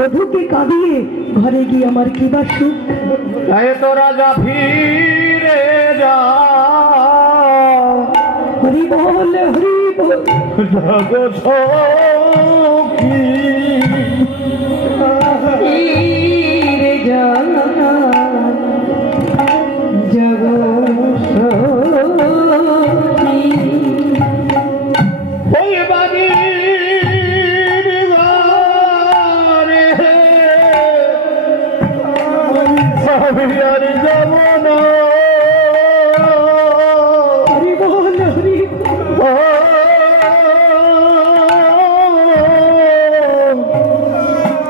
বধূকে কাঁদিয়ে ঘরে গিয়ে আমার কি বা সুখ তো রাজা ফিরে যা। হরি বল হরি বল। আমি আর যাব না হরি বল। হরি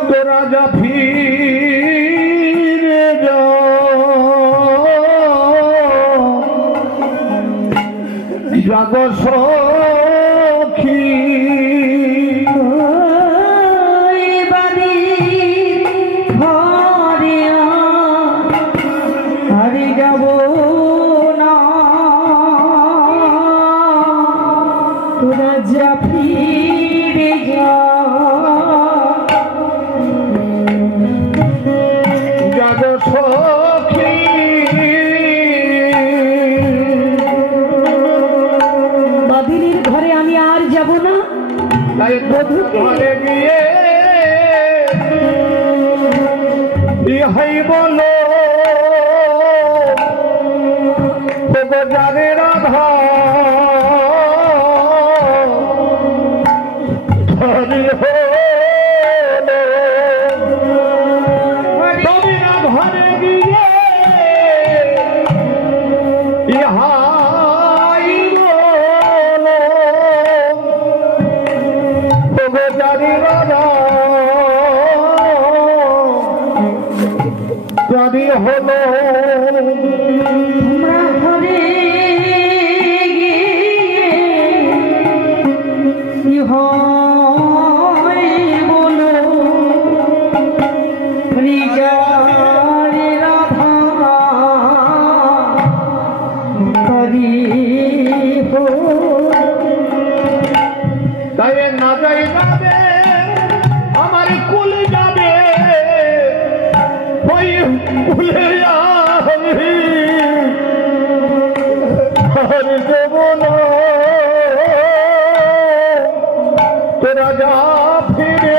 তো রাজা ফিরে যা জাগ সখী। বাদিনীর ঘরে আমি আর যাব না। তাই বধূকে ঘরে গিয়ে ইহাই বলো রাধা জানি রাজা জানি হলো তোমরা ঘরে গিয়ে দেব তোরা যা ফিরে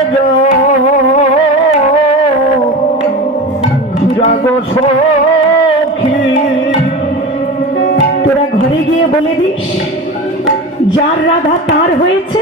যা সখী। তোরা ঘরে গিয়ে বলে দিস, যার রাধা তার হয়েছে